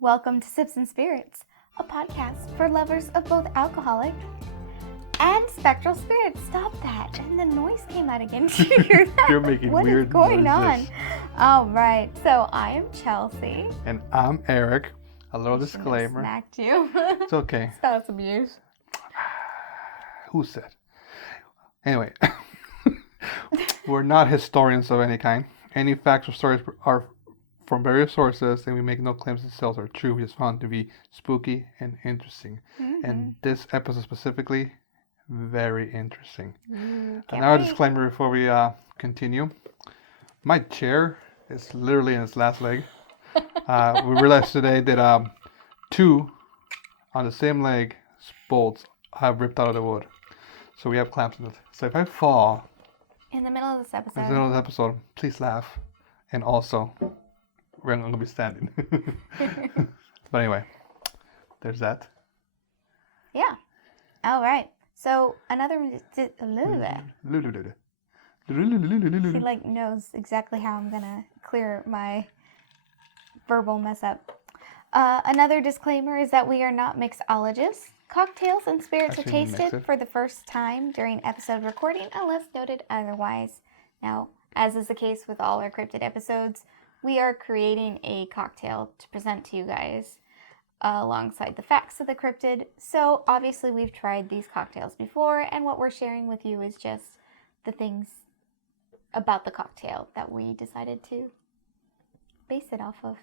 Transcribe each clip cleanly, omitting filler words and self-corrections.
Welcome to Sips and Spirits, a podcast for lovers of both alcoholic and spectral spirits. Stop that. And the noise came out again. Did you hear that? You're making what weird is going noises. on? All right. So I am Chelsea. And I'm Eric. A little I shouldn't have disclaimer. Smacked you. It's okay. Spouse abuse. Who said? Anyway, we're not historians of any kind. Any facts or stories are from various sources, and we make no claims themselves are true. We just found to be spooky and interesting. Mm-hmm. And this episode specifically, very interesting. Can't Another wait. disclaimer before we continue. My chair is literally in its last leg. We realized today that two on the same leg bolts have ripped out of the wood. So we have clamps in it. So if I fall In the middle of this episode. in the middle of the episode, please laugh. And also, we're not going to be standing. But anyway, there's that. Yeah. All right. So another. He like knows exactly how I'm gonna clear my verbal mess up. Another disclaimer is that we are not mixologists. Cocktails and spirits are Actually, we mix tasted it. for the first time during episode recording unless noted otherwise. Now, as is the case with all our cryptid episodes, we are creating a cocktail to present to you guys alongside the facts of the cryptid. So obviously we've tried these cocktails before, and what we're sharing with you is just the things about the cocktail that we decided to base it off of.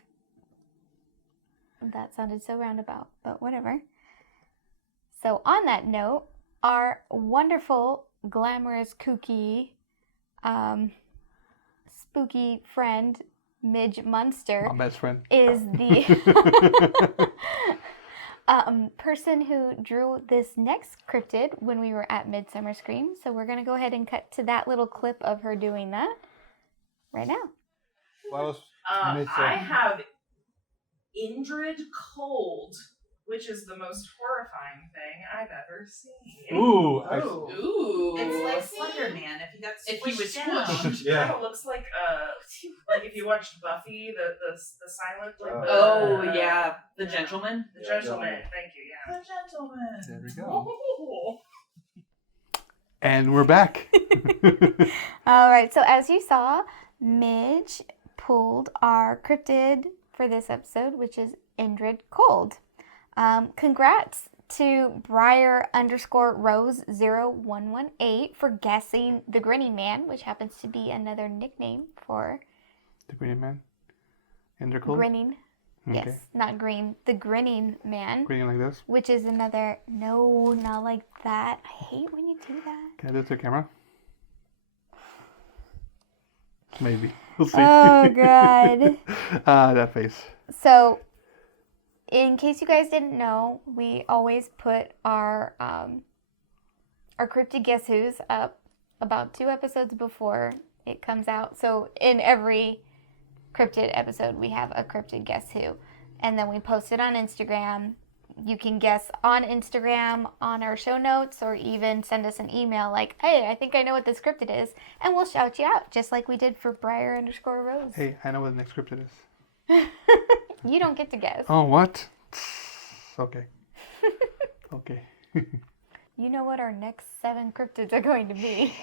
That sounded so roundabout, but whatever. So on that note, our wonderful, glamorous, kooky, spooky friend, Midge Munster, My best friend. is the person who drew this next cryptid when we were at Midsummer Scream. So we're going to go ahead and cut to that little clip of her doing that right now. I have Indrid Cold, which is the most horrifying thing I've ever seen. Ooh. Ooh. It's like Slender Man if he was down. squished. It kind of looks like if you watched Buffy, the silent Oh, yeah. The Gentleman. The Gentleman. Thank you. Yeah. The Gentleman. There we go. Oh. And we're back. All right, so as you saw, Midge pulled our cryptid for this episode, which is Indrid Cold. Congrats to Briar_Rose0118 for guessing the Grinning Man, which happens to be another nickname for The Green Man? Indrid Cold? grinning. Okay. Yes, not green. The Grinning Man, Green like this? which is another. No, not like that. I hate when you do that. Can I do it to the camera? Maybe. We'll see. Oh, God. That face. So, in case you guys didn't know, we always put our cryptid guess who's up about 2 episodes before it comes out. So in every cryptid episode, we have a cryptid guess who, and then we post it on Instagram. You can guess on Instagram, on our show notes, or even send us an email like, "Hey, I think I know what this cryptid is," and we'll shout you out, just like we did for Briar_Rose. Hey, I know what the next cryptid is. You don't get to guess. Oh, what? Okay. Okay. You know what our next 7 cryptids are going to be.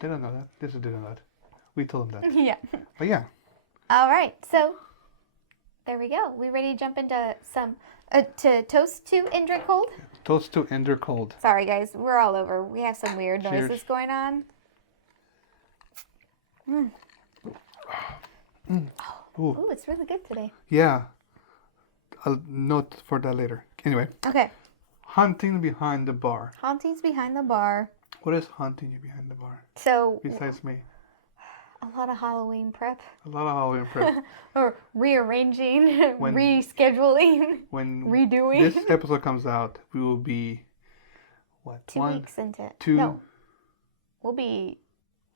They don't know that. This is didn't know that. We told them that. Yeah. But yeah. All right. So there we go. We ready to jump into some to toast to Indrid Cold? Toast to Indrid Cold. Sorry, guys. We're all over. We have some weird noises Cheers. going on. Ooh. Ooh, it's really good today. Yeah. I'll note for that later. Anyway, Okay. hunting behind the bar. Hauntings behind the bar. What is hunting you behind the bar? So Besides me. a lot of Halloween prep A lot of Halloween prep. or rearranging, When- rescheduling, When redoing. this episode comes out, we will be, what, 2 weeks into it. 2, No, we'll be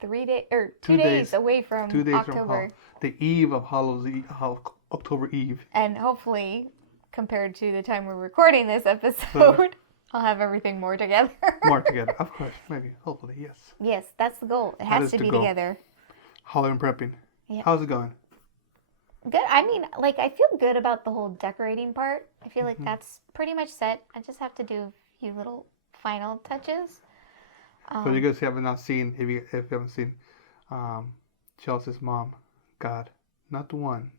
3 days or 2 2 days days- away from 2 days October. from the eve of October Eve. And hopefully, compared to the time we're recording this episode, I'll have everything more together. More together, of course, maybe, hopefully, yes. Yes, that's the goal. It That has is to the be goal. together. Halloween prepping. Yeah. How's it going? Good. I mean, like, I feel good about the whole decorating part. I feel like Mhm. that's pretty much set. I just have to do a few little final touches. So you guys haven't not seen, if you haven't seen, um, Chelsea's mom got not one,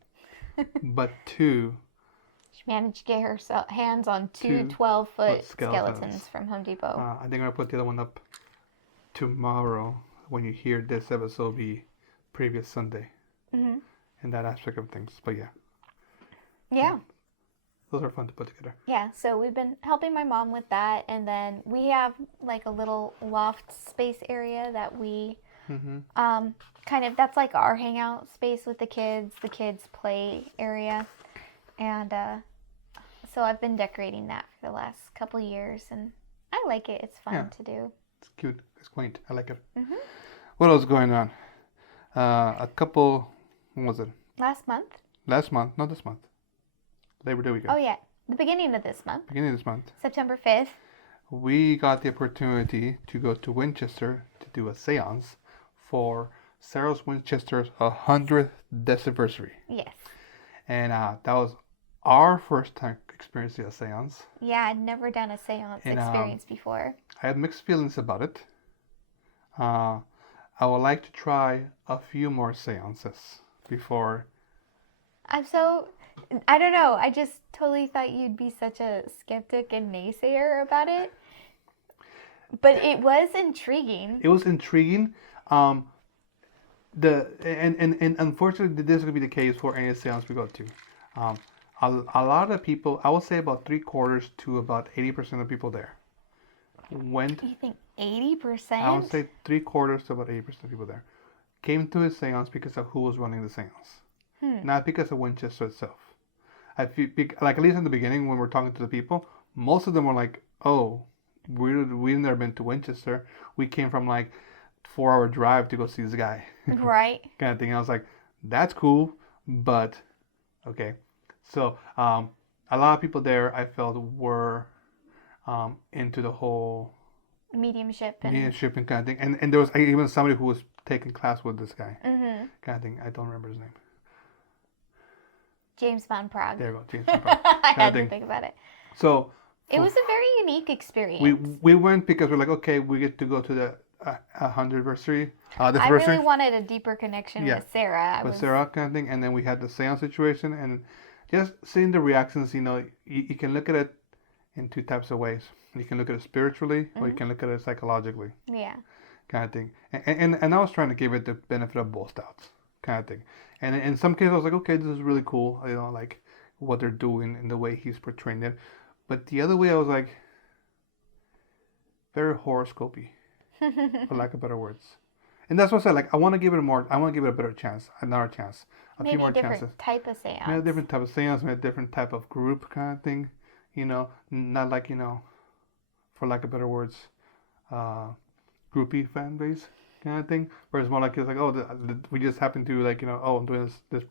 but two She managed to get her hands on two 12-foot 12-foot skeletons from Home Depot. I think I'm gonna put the other one up tomorrow when you hear this episode be previous Sunday Hmm. in that aspect of things. But yeah, Yeah. those are fun to put together. Yeah, so we've been helping my mom with that, and then we have like a little loft space area that we Mm-hmm. kind of, that's like our hangout space with the kids play area, and so I've been decorating that for the last couple years, and I like it. It's fun Yeah. to do. It's cute. It's quaint. I like it. Mhm. What else is going on? When was it? Last month? Last month, not this month. Labor Day weekend. Oh yeah, the beginning of this month, Beginning of this month. September 5th. We got the opportunity to go to Winchester to do a seance for Sarah Winchester's 100th anniversary. Yes. And that was our first time experiencing a seance. Yeah, I'd never done a seance And, experience before. I had mixed feelings about it. I would like to try a few more seances before. I don't know. I just totally thought you'd be such a skeptic and naysayer about it. But it was intriguing. It was intriguing. And unfortunately, this is going to be the case for any seance we go to. A lot of people, I would say about 3/4 to about 80% of people there went. You think 80%? I would say 3/4 to about 80% of people there came to a seance because of who was running the seance, not because of Winchester itself. I feel like, at least in the beginning when we're talking to the people, most of them were like, "Oh, we've never been to Winchester. We came from like 4-hour drive to go see this guy." Right. Kind of thing. I was like, "That's cool, but okay." So a lot of people there I felt were into the whole Mediumship and mediumship kind of thing, and there was even somebody who was taking class with this guy Mhm. kind of thing. I don't remember his name. James Van Prague. There you go, James. I had to thing. think about it. So It was a very unique experience. we went because we're like, okay, we get to go to the 100th anniversary. I really wanted a deeper connection Yeah, with Sarah. with Sarah kind of thing, and then we had the seance situation, and just seeing the reactions. You can look at it in two types of ways. You can look at it spiritually, or you can look at it psychologically, Yeah. kind of thing. And I was trying to give it the benefit of both doubts, kind of thing. And in some cases, I was like, okay, this is really cool. Like what they're doing and the way he's portraying it. But the other way, I was like, very horoscopy, for lack of better words. And that's what I said. Like, I want to give it a better chance, another chance, a few Maybe more a different chances. type of seance. Maybe a different type of seance, maybe a different type of group kind of thing. Not like, for lack of better words, groupie fan base kind of thing. Whereas more like, it's like, oh, we just happen to, like, oh, I'm doing this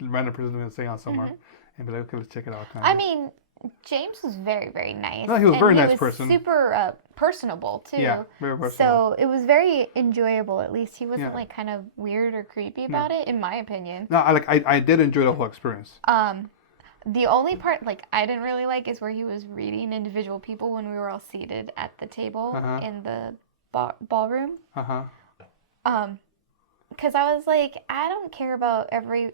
random person doing a seance somewhere. And be like, okay, let's check it out. Kind of I thing. mean, James was very, very nice. No, he was a and very he nice was person. Super personable too. Yeah, very personal. So it was very enjoyable. At least he wasn't Yeah. like kind of weird or creepy about it, in my opinion. No, I did enjoy the whole experience. The only part like I didn't really like is where he was reading individual people when we were all seated at the table in the ballroom. Because I was like, I don't care about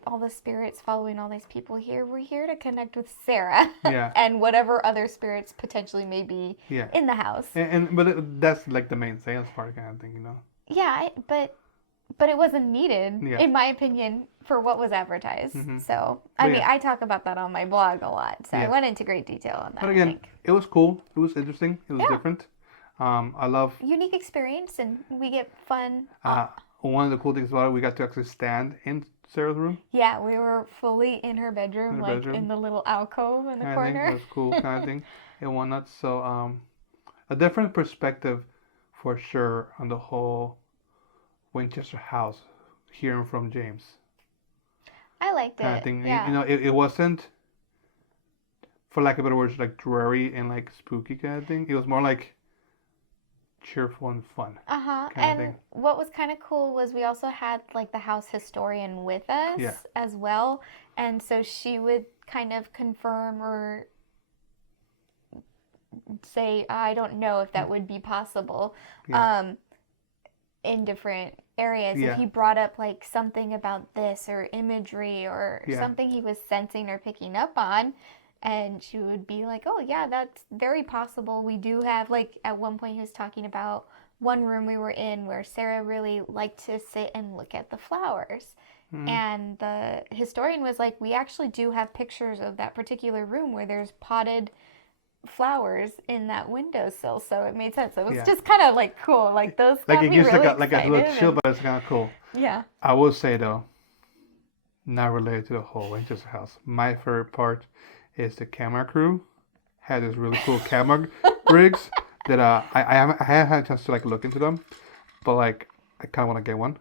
all the spirits following all these people here. We're here to connect with Sarah Yeah. and whatever other spirits potentially may be Yeah. in the house. But that's like the main seance part kind of thing, Yeah, but it wasn't needed, Yeah. in my opinion, for what was advertised. So, I But mean, yeah. I talk about that on my blog a lot. So I Yes. went into great detail on that. But I again, think. it was cool. It was interesting. It was Yeah. different. I love. Unique experience, and we get fun. One of the cool things about it, we got to actually stand in Sarah's room. Yeah, we were fully in her bedroom, In her like bedroom. in the little alcove in the I think corner. it was cool kind of thing and whatnot. So a different perspective for sure on the whole Winchester house, hearing from James I liked kind it. of thing. Yeah. It wasn't, for lack of better words, like dreary and like spooky kind of thing. It was more like cheerful and fun. Uh-huh. Kinda And thing. what was kind of cool was we also had like the house historian with us Yeah. as well. And so she would kind of confirm or say, I don't know if that would be possible Yeah. in different areas. Yeah. If he brought up like something about this or imagery or Yeah. something he was sensing or picking up on. And she would be like, oh, yeah, that's very possible. We do have, like, at one point he was talking about one room we were in where Sarah really liked to sit and look at the flowers. Mhm. And the historian was like, we actually do have pictures of that particular room where there's potted flowers in that windowsill. So it made sense. It was Yeah. just kind of like cool. Like those Like got it me gives really like a little excited chill, and- but it's kind of cool. yeah. I will say though, not related to the whole Winchester house. My favorite part is the camera crew had this really cool camera rigs that I haven't had a chance to like look into them, but like I kind of want to get one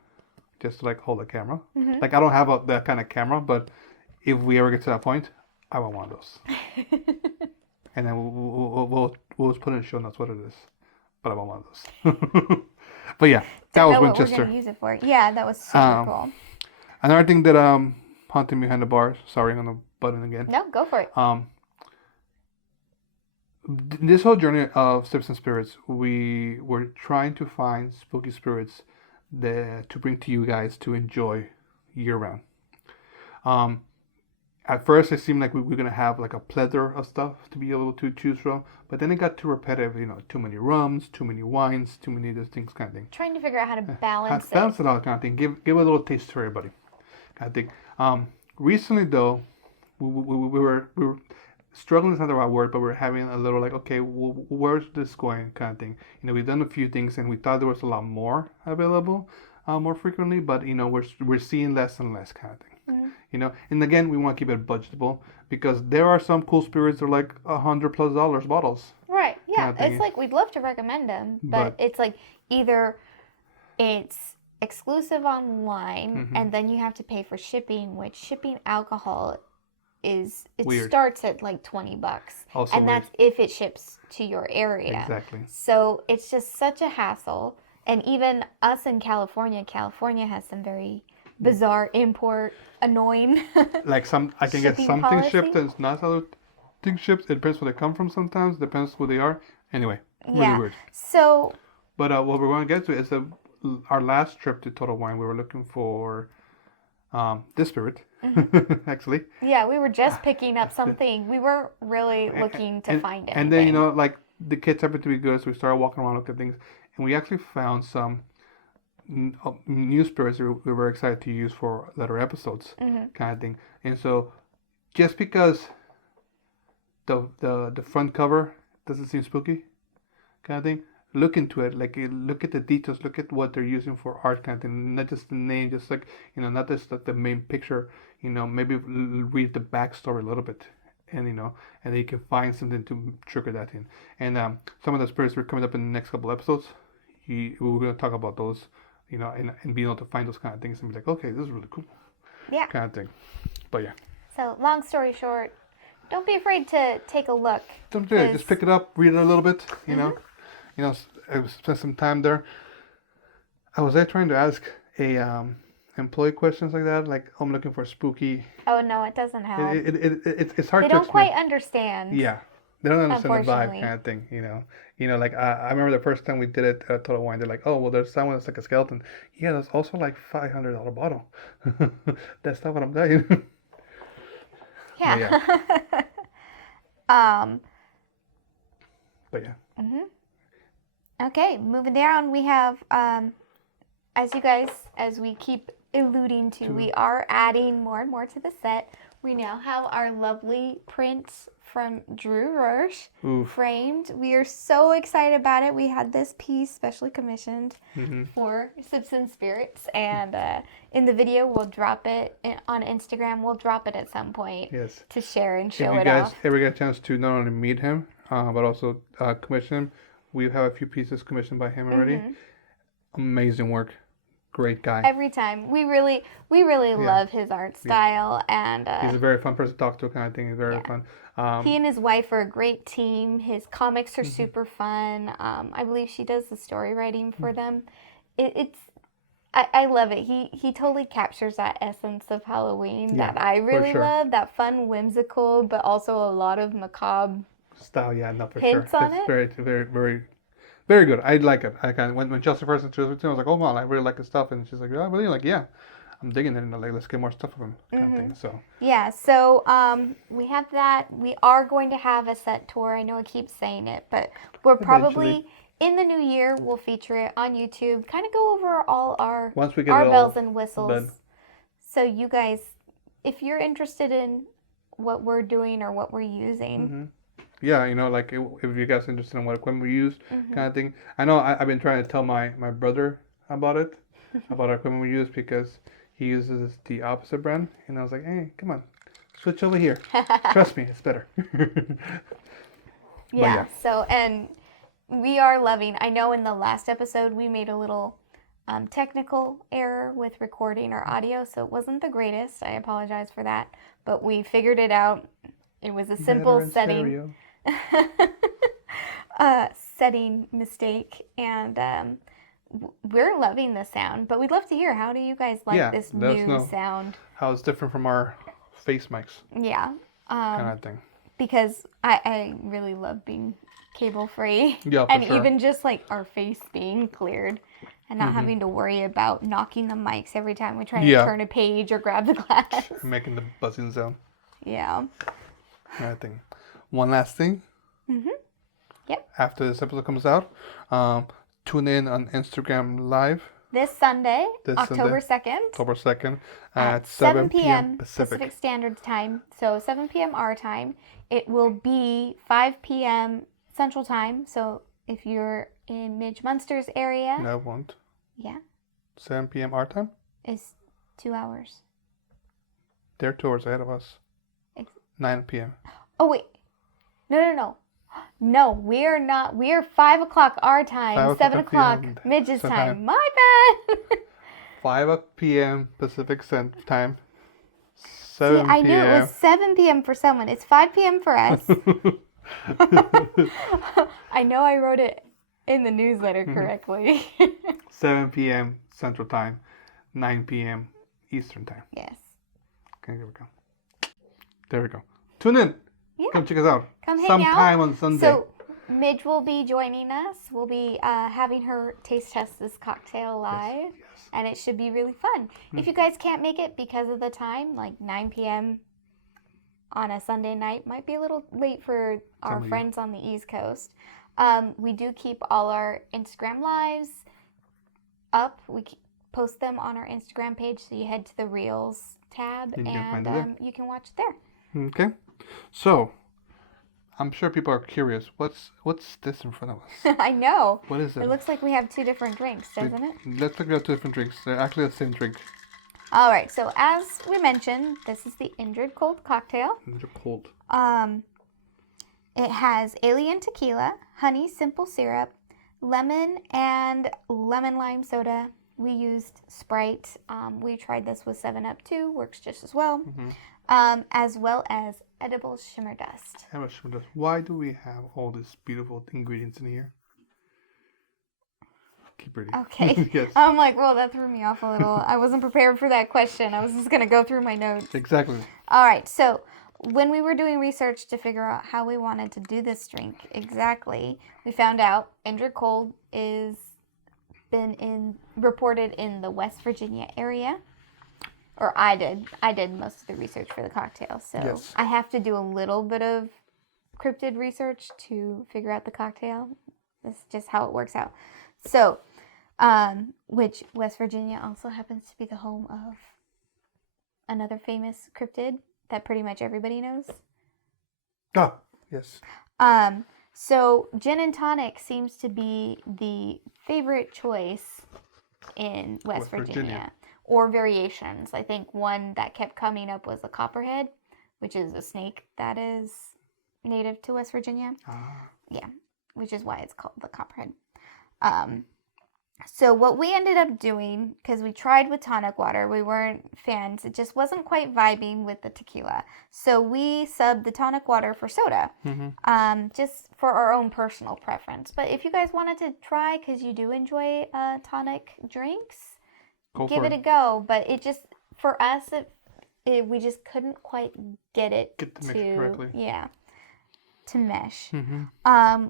just to like hold the camera. Mhm. Like I don't have that kind of camera, but if we ever get to that point, I want one of those. And then we'll just put in the show notes what it is, but I want one of those. But yeah, that Don't was know what we're Winchester. gonna use it for. Yeah, that was super cool. Another thing that haunted me behind the bars. Sorry, I'm gonna button again. No, go for it. This whole journey of Steps and Spirits, we were trying to find spooky spirits to bring to you guys to enjoy year round. At first, it seemed like we were gonna have like a plethora of stuff to be able to choose from, but then it got too repetitive. You know, too many rums, too many wines, too many of those things, kind of thing. Trying to figure out how to balance it. Balance it out, kind of thing. Give a little taste to everybody, kind of thing. Recently though, we were struggling is not the right word, but we're having a little like, okay, where's this going, kind of thing. You know, we've done a few things, and we thought there was a lot more available, more frequently, but you know, we're seeing less and less, kind of thing. Mhm. You know, and again, we want to keep it budgetable because there are some cool spirits that are like $100+ bottles. Right. Yeah. kind of thing. It's like we'd love to recommend them, but it's like either it's exclusive online Mhm. and then you have to pay for shipping, which shipping alcohol it Weird. starts at like $20. Also And weird. that's if it ships to your area. Exactly. So it's just such a hassle. And even us in California has some very bizarre import annoying. Like I can get Shipping something policy? shipped that's not other things shipped. It depends where they come from sometimes. Depends who they are. Anyway, really Yeah. weird. So But what we're going to get to is our last trip to Total Wine. We were looking for this spirit, actually. yeah, we were just picking up something. We weren't really looking to find anything. And then, you know, like the kids happened to be good, so we started walking around looking at things. And we actually found some new spirits that we were excited to use for later episodes, kind of thing. And so just because the front cover doesn't seem spooky, kind of thing, look into it. Like look at the details, look at what they're using for art, kind of thing. Not just the name, just like, you know, not just like the main picture. You know, maybe read the backstory a little bit, and you know, and then you can find something to trigger that in. And some of the spirits were coming up in the next couple episodes. We're going to talk about those, you know, and being able to find those kind of things and be like, okay, this is really cool, Yeah. kind of thing. But yeah, So long story short, don't be afraid to take a look. don't do it. Just pick it up, read it a little bit. You know, spend some time there. I was there trying to ask a employee questions like that, like I'm looking for spooky. Oh no, it doesn't help. It's hard They to don't explain. quite understand. Yeah, they don't understand the vibe, Unfortunately. kind of thing. You know, like I remember the first time we did it at Total Wine. They're like, oh well, there's someone that's like a skeleton. Yeah, that's also like $500 bottle. That's not what I'm saying. Yeah. But yeah, Okay, moving down, we have, as we keep alluding to, we are adding more and more to the set. We now have our lovely prints from Drew Roche Oof. framed. We are so excited about it. We had this piece specially commissioned for Sips and Spirits, and in the video, we'll drop it on Instagram. We'll drop it at some point Yes. to share and If show you it guys off. ever get a chance to not only meet him, but also commission him, we have a few pieces commissioned by him already. Amazing work, great guy. Every time. We really love his art style, and He's a very fun person to talk to, kind of thing. He's very fun. he and his wife are a great team. His comics are Mm-hmm. super fun. I believe she does the story writing for them. I love it. He totally captures that essence of Halloween that I really sure. love. That fun, whimsical, but also a lot of macabre Style, yeah, no, for hints sure. on It's it. very, very, very, very good. I like it. I kind of, when Chelsea first introduced me to him, I was like, oh man, I really like his stuff. And she's like, yeah, really? Like, yeah, I'm digging it. And like, let's get more stuff of him, kind of thing. So Yeah, so we have that. We are going to have a set tour. I know I keep saying it, but we're probably in the new year. We'll feature it on YouTube. Kind of go over all our once we get it all bells and whistles. done. So you guys, if you're interested in what we're doing or what we're using, Yeah, you know, like if you guys are interested in what equipment we use, kind of thing. I know I've been trying to tell my brother about it, about our equipment we use, because he uses the opposite brand, and I was like, hey, come on, switch over here. Trust me, it's better. yeah. So and we are loving. I know in the last episode we made a little technical error with recording our audio, so it wasn't the greatest. I apologize for that, but we figured it out. It was a simple setting. Setting mistake, and we're loving the sound, but we'd love to hear, how do you guys like this let us new know sound? how it's different from our face mics, Yeah, kind of thing. because I really love being cable free, Yeah, for and sure. even just like our face being cleared and not having to worry about knocking the mics every time we try to turn a page or grab the glass. Making the buzzing sound, Yeah. kind of thing. One last thing. Yep. After this episode comes out, tune in on Instagram Live This Sunday, This October Sunday. 2nd. October 2nd At at 7 p.m. p.m. Pacific. Standard Time. So 7 p.m. our time. It will be 5 p.m. Central Time. So if you're in Midge Munster's area, No, it won't. yeah, 7 p.m. our time? it's 2 hours. They're 2 hours ahead of us. Ex- 9 p.m. Oh, wait. No. No, we are not. We are 5 o'clock our time, 5 7 o'clock p.m. Midge's Central time. Time. My bad. 5 p.m. Pacific Time. See, 7 I knew it p.m. was 7 p.m. for someone. It's 5 p.m. for us. I know I wrote it in the newsletter correctly. 7 p.m. Central Time. 9 p.m. Eastern Time. Yes. Okay, there we go. There we go. Tune in. Yeah. Come check us out. Come hang Sometime out. on Sunday. So Midge will be joining us. We'll be having her taste test this cocktail live, Yes. and it should be really fun. If you guys can't make it because of the time, like 9 p.m. on a Sunday night might be a little late for our friends on the East Coast. We do keep all our Instagram lives up. We post them on our Instagram page, so you head to the Reels tab You can find and it you can watch it there. Okay. So, I'm sure people are curious. What's this in front of us? I know. What is it? It looks like we have 2 different drinks, doesn't it? Let's look at 2 different drinks. They're actually the same drink. All right. So as we mentioned, this is the Indrid Cold cocktail. They're cold. It has alien tequila, honey simple syrup, lemon, and lemon lime soda. We used Sprite. We tried this with 7-Up too. Works just as well. As well as edible shimmer dust. Why do we have all these beautiful ingredients in here? Keep reading. Okay. Yes. I'm like, well, that threw me off a little. I wasn't prepared for that question. I was just going to go through my notes. Exactly. All right. So when we were doing research to figure out how we wanted to do this drink exactly, we found out Indrid Cold is reported in the West Virginia area. Or I did most of the research for the cocktail. So Yes. I have to do a little bit of cryptid research to figure out the cocktail. That's just how it works out. So, which West Virginia also happens to be the home of another famous cryptid that pretty much everybody knows. Ah, yes. So gin and tonic seems to be the favorite choice in West Virginia. Or variations. I think one that kept coming up was the copperhead, which is a snake that is native to West Virginia. Ah. Yeah, which is why it's called the copperhead. So what we ended up doing, because we tried with tonic water, we weren't fans. It just wasn't quite vibing with the tequila. So we subbed the tonic water for soda, just for our own personal preference. But if you guys wanted to try, because you do enjoy tonic drinks, give it a go. But it just, for us, we just couldn't quite get the mix correctly. Yeah, to mesh.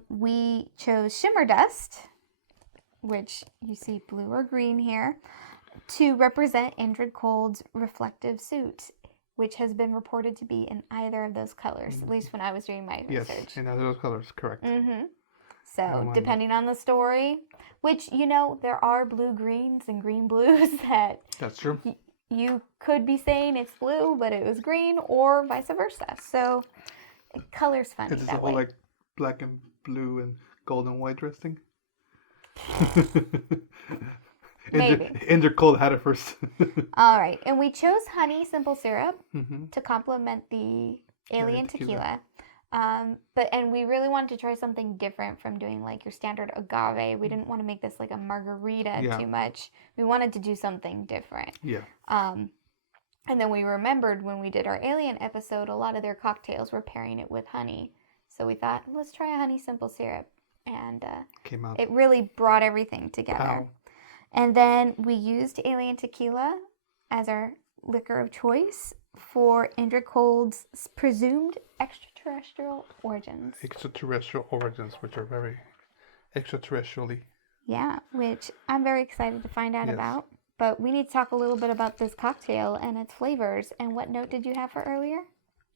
We chose Shimmer Dust, which you see blue or green here, to represent Indrid Cold's reflective suit, which has been reported to be in either of those colors, at least when I was doing my research. Yes, in either of those colors, correct. So, depending on the story, which, there are blue greens and green blues that... That's true. You could be saying it's blue, but it was green, or vice versa. So, color's funny It's that the whole, way. black and blue and gold and white dress thing. Maybe. Indrid Cold had it first. All right. And we chose honey simple syrup to complement the alien tequila. And we really wanted to try something different from doing your standard agave. We didn't want to make this like a margarita too much. We wanted to do something different. Yeah. And then we remembered when we did our alien episode, a lot of their cocktails were pairing it with honey. So we thought, let's try a honey simple syrup. And came out. It really brought everything together. Wow. And then we used alien tequila as our liquor of choice for Indrid Cold's presumed extraterrestrial origins. Extraterrestrial origins, which are very extraterrestrially. Yeah, which I'm very excited to find out about. But we need to talk a little bit about this cocktail and its flavors. And what note did you have for earlier?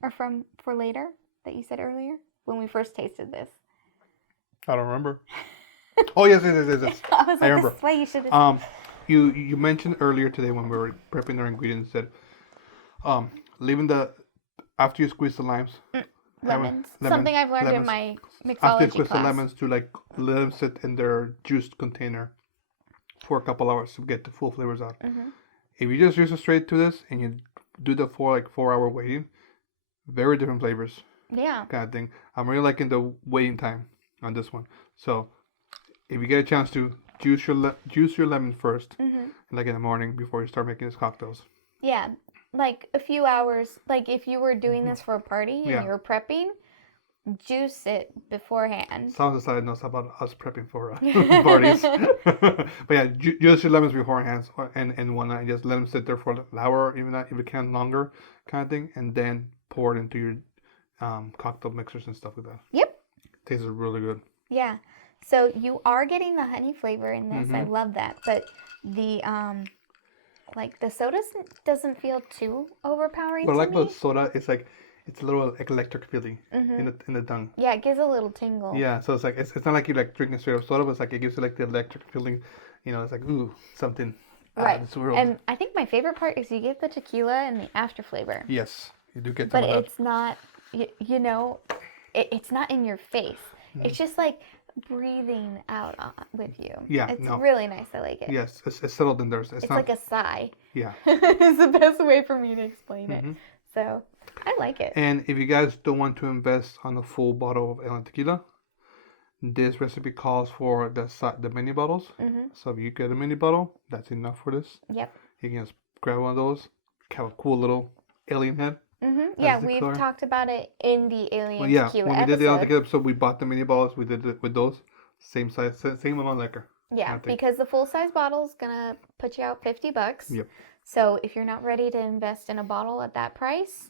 Or for later that you said earlier when we first tasted this? I don't remember. Oh, yes. I was like, I remember. This is why you should have... You mentioned earlier today when we were prepping our ingredients that leaving after you squeeze the limes. Lemons. Something I've learned in my mixology class. After you squeeze the lemons to let them sit in their juiced container for a couple hours to get the full flavors out. If you just use it straight to this and you do the 4-hour waiting, very different flavors. Yeah. Kind of thing. I'm really liking the waiting time on this one. So if you get a chance to juice your lemon first, like in the morning before you start making these cocktails. Yeah, like a few hours. Like if you were doing this for a party and you were prepping, juice it beforehand. Sounds a side note about us prepping for parties. But yeah, juice your lemons beforehand and one night. Just let them sit there for an hour, even if you can longer, kind of thing, and then pour it into your cocktail mixers and stuff like that. Yep. Tastes really good. Yeah. So you are getting the honey flavor in this. I love that. But the the soda doesn't feel too overpowering. What I like about soda is it's a little electric feeling in the tongue. Yeah, it gives a little tingle. Yeah, so it's it's not like you drinking straight up soda, but it's it gives you the electric feeling. It's ooh, something right. This world. And I think my favorite part is you get the tequila and the after flavor. Yes, you do get. But it's not, it's not in your face. It's just breathing out with you. Yeah, it's really nice. I like it. Yes, it's settled in there. It's not like a sigh. Yeah, it's the best way for me to explain it. So I like it. And if you guys don't want to invest on a full bottle of alien tequila, this recipe calls for the mini bottles. So if you get a mini bottle, that's enough for this. Yep. You can just grab one of those, have a cool little alien head. Yeah, we've talked about it in the alien tequila episode. When we did the alien tequila episode, we bought the mini bottles. We did it with those. Same size, same amount of liquor. Yeah, because the full-size bottle is going to put you out $50. Yep. So if you're not ready to invest in a bottle at that price,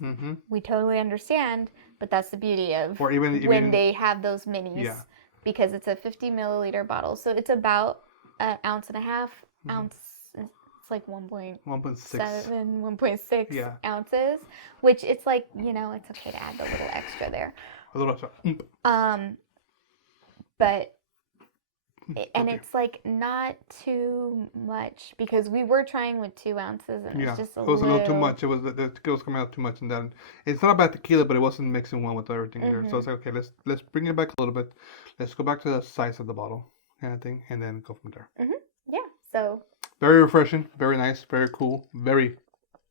we totally understand. But that's the beauty of when they have those minis. Yeah. Because it's a 50 milliliter bottle. So it's about an ounce and a half. Ounce, it's like 1.7, 1.6 ounces. Which it's it's okay to add the little extra there. A little extra. But... And it's not too much because we were trying with 2 ounces and it's just it was a little too much. It was the tequila was coming out too much, and then it's not about tequila, but it wasn't mixing one with everything there. So it's okay, let's bring it back a little bit. Let's go back to the size of the bottle, kind of thing, and then go from there. Yeah. So very refreshing, very nice, very cool, very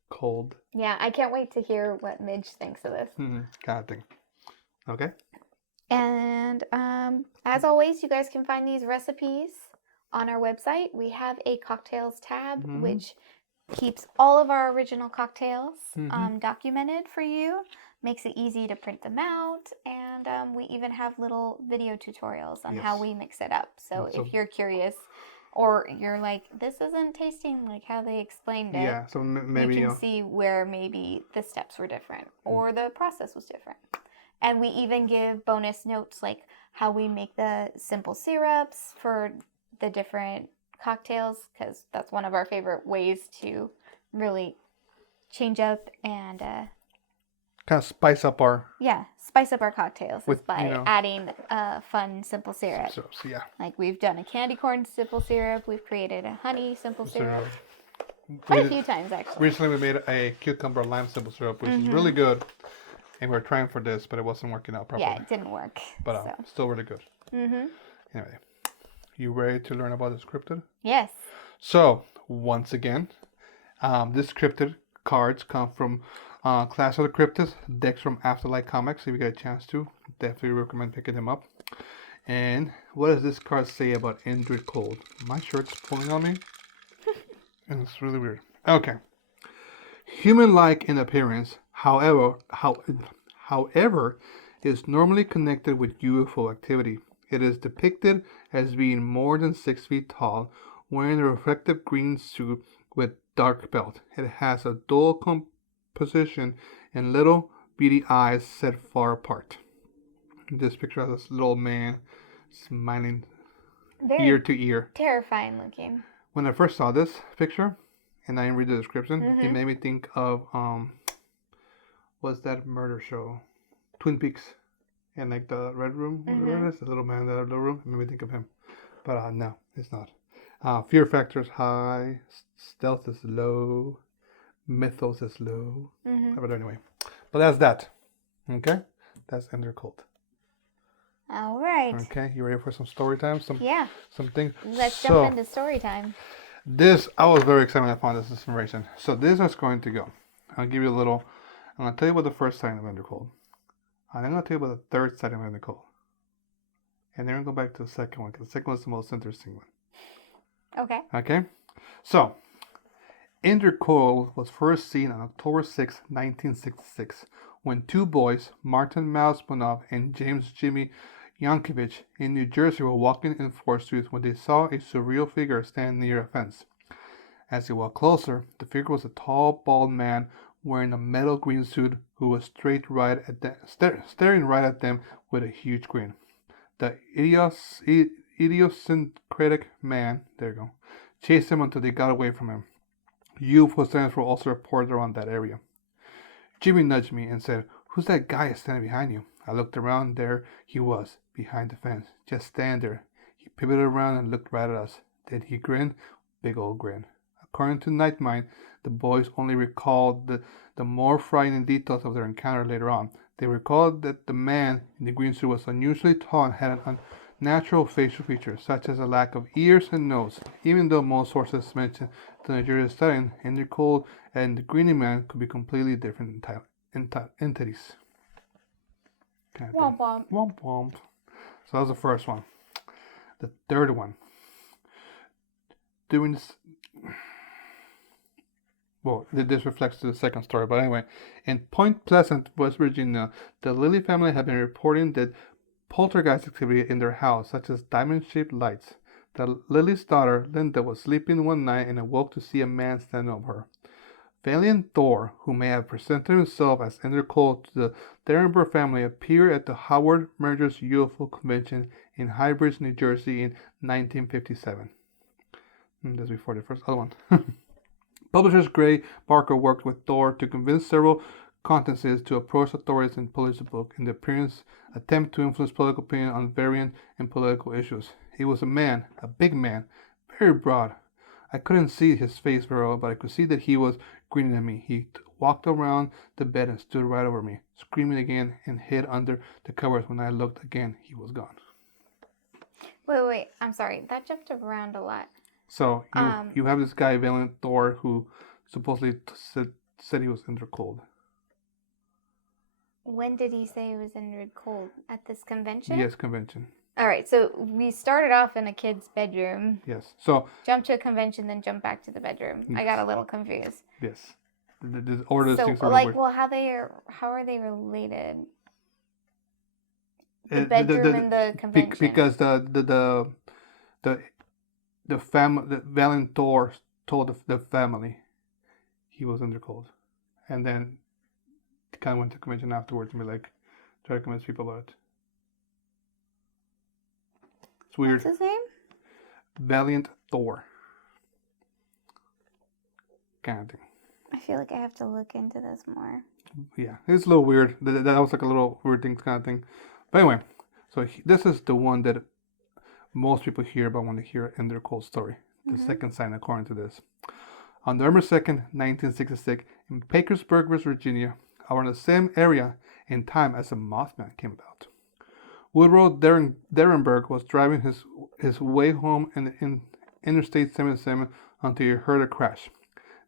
cold. Yeah, I can't wait to hear what Midge thinks of this. Kind of thing. Okay. And as always, you guys can find these recipes on our website, we have a cocktails tab, Mhm. which keeps all of our original cocktails Mhm. documented for you. Makes it easy to print them out, and we even have little video tutorials on how Yes. we mix it up. So So- if you're curious, or you're like, this isn't tasting like how they explained it, Yeah, so maybe you can see where maybe the steps were different Mm. or the process was different. And we even give bonus notes like how we make the simple syrups for the different cocktails, because that's one of our favorite ways to really change up and kind of spice up our spice up our cocktails With, is by you know, adding fun simple syrup. syrups. Yeah. Like we've done a candy corn simple syrup, we've created a honey simple syrup. Syrup. Quite a few times actually. Recently, we made a cucumber lime simple syrup, which is really good. And we were trying for this, but it wasn't working out properly. Yeah, it didn't work. But so. still really good. Mm-hmm. Anyway, you ready to learn about this cryptid? Yes. So, once again, this cryptid cards come from Clash of the Cryptids, decks from Afterlife Comics. If you get a chance to, definitely recommend picking them up. And what does this card say about Indrid Cold? My shirt's pulling on me, and it's really weird. Okay. Human-like in appearance, however, is normally connected with UFO activity. It is depicted as being more than 6 feet tall, wearing a reflective green suit with dark belt. It has a dual composition and little beady eyes set far apart. This picture has this little man smiling Very ear to ear. terrifying looking. When I first saw this picture, and I read the description, it made me think of what's that murder show? Twin Peaks. And like the red room, whatever it is, the little man in that little room, it made me think of him. But no, it's not. Fear factor is high, stealth is low, mythos is low. But anyway, but that's that. Okay, that's Indrid Cold. All right. Okay, you ready for some story time? Something. Let's jump into story time. This, I was very excited when I found this information. So this is going to go. I'll give you a little. I'm gonna tell you about the first sighting of Indrid Cold. And I'm gonna tell you about the third sighting of Indrid Cold. And then we'll go back to the second one, because the second one is the most interesting one. Okay. Okay, so Indrid Cold was first seen on October 6, 1966, when two boys, Martin Mausmanov and James Jimmy Yankovich, in New Jersey were walking in 4th Street when they saw a surreal figure stand near a fence. As they walked closer, the figure was a tall, bald man wearing a metal green suit who was staring right at them with a huge grin. The idiosyncratic man, chased him until they got away from him. UFO sightings were also reported around that area. Jimmy nudged me and said, "Who's that guy standing behind you?" I looked around. There he was, behind the fence, just standing there. He pivoted around and looked right at us. Then he grinned, big old grin. According to Nightmind, the boys only recalled the more frightening details of their encounter later on. They recalled that the man in the green suit was unusually tall and had an unnatural facial features, such as a lack of ears and nose, even though most sources mention the Nigerian studying Indrid Cold and the Greeny Man could be completely different entities. Womp womp. Womp womp. So that was the first one. The third one. During this... Well, this reflects to the second story, but anyway, in Point Pleasant, West Virginia, the Lilly family had been reporting that poltergeist activity in their house, such as diamond-shaped lights. The Lily's daughter, Linda, was sleeping one night and awoke to see a man standing over her. Valiant Thor, who may have presented himself as Indrid Cold to the Derenberg family, appeared at the Howard Mergers UFO Convention in High Bridge, New Jersey in 1957. That's before the first other one. Publishers Gray Barker worked with Thor to convince several consciences to approach authorities and publish the book in the appearance attempt to influence public opinion on variant and political issues. He was a man, a big man, very broad. I couldn't see his face very well, but I could see that he was grinning at me. He walked around the bed and stood right over me, screaming again, and hid under the covers. When I looked again, he was gone. Wait. I'm sorry. That jumped around a lot. So you have this guy, Valiant Thor, who supposedly said he was Indrid Cold. When did he say he was Indrid Cold? At this convention? Yes, convention. All right, so we started off in a kid's bedroom, Yes. So jumped to a convention, then jumped back to the bedroom. I got a Yes. little confused. yes, the order of So, things are like, weird. well, how are they related? The The bedroom and the convention. because the family, the Valentor told the family he was Indrid Cold, and then kind of went to convention afterwards and be like, try to convince people about it. It's weird. What's his name? Valiant Thor. Kind of thing. I feel like I have to look into this more. Yeah, it's a little weird. That was like a little weird thing kind of thing. But anyway, so this is the one that most people hear about when they hear Indrid Cold's story. The second sign, according to this. On November 2nd, 1966, in Parkersburg, West Virginia, around the same area and time as the Mothman came about. Woodrow Derenberg was driving his way home in Interstate 77 until he heard a crash.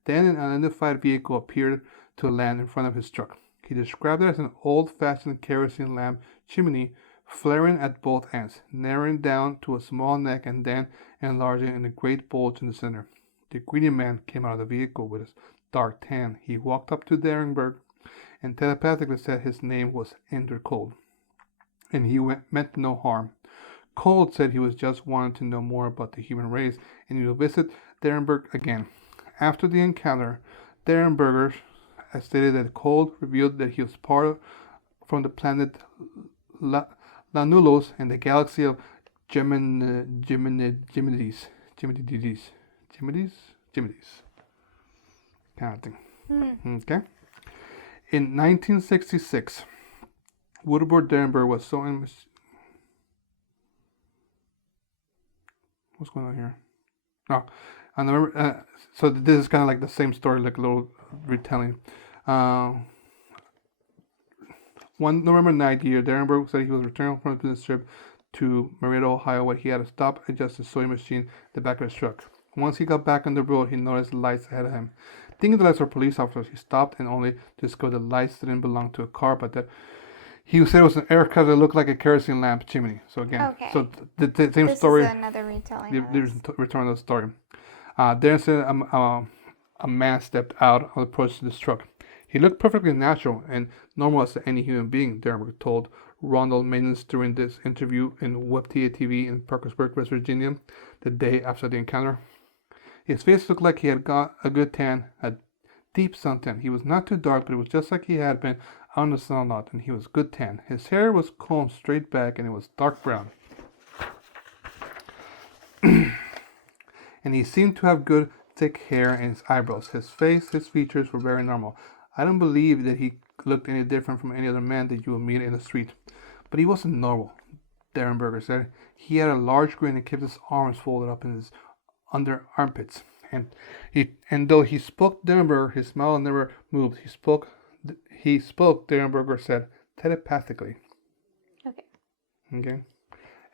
Then an unidentified vehicle appeared to land in front of his truck. He described it as an old-fashioned kerosene lamp chimney flaring at both ends, narrowing down to a small neck and then enlarging in a great bulge in the center. The greedy man came out of the vehicle with his dark tan. He walked up to Derenberg and telepathically said his name was Indrid Cold, and he meant no harm. Cold said he was just wanting to know more about the human race, and he will visit Derenberg again. After the encounter, Derenberger stated that Cold revealed that he was from the planet Lanulos in the galaxy of Geminides. Kind of thing. Okay. In 1966, Woodrow Derenberg was so what's going on here? Oh, I remember. So this is kind of like the same story, like a little retelling. One November night year, Derenberg said he was returning from a business trip to Marietta, Ohio, where he had to stop and adjust his sewing machine in the back of his truck. Once he got back on the road, he noticed the lights ahead of him. Thinking the lights were police officers, he stopped and only discovered the lights didn't belong to a car, but that he said it was an aircraft that looked like a kerosene lamp chimney. So again, Okay. so the same This story. is another retelling. Return of the story. Darren said a man stepped out and approached this truck. He looked perfectly natural and normal as any human being, Derenberg told Ronald Maintenance during this interview in WebTA TV in Parkersburg, West Virginia, the day after the encounter. His face looked like he had got a good tan, a deep suntan. He was not too dark, but it was just like he had been out in the sun a lot, and he was good tan. His hair was combed straight back, and it was dark brown. And he seemed to have good, thick hair and his eyebrows. His face, his features were very normal. I don't believe that he looked any different from any other man that you will meet in the street. But he wasn't normal, Derenberger said. He had a large grin and kept his arms folded up in his under armpits. And though he spoke Derenberger, his smile never moved. He spoke, Derenberger said, telepathically. Okay.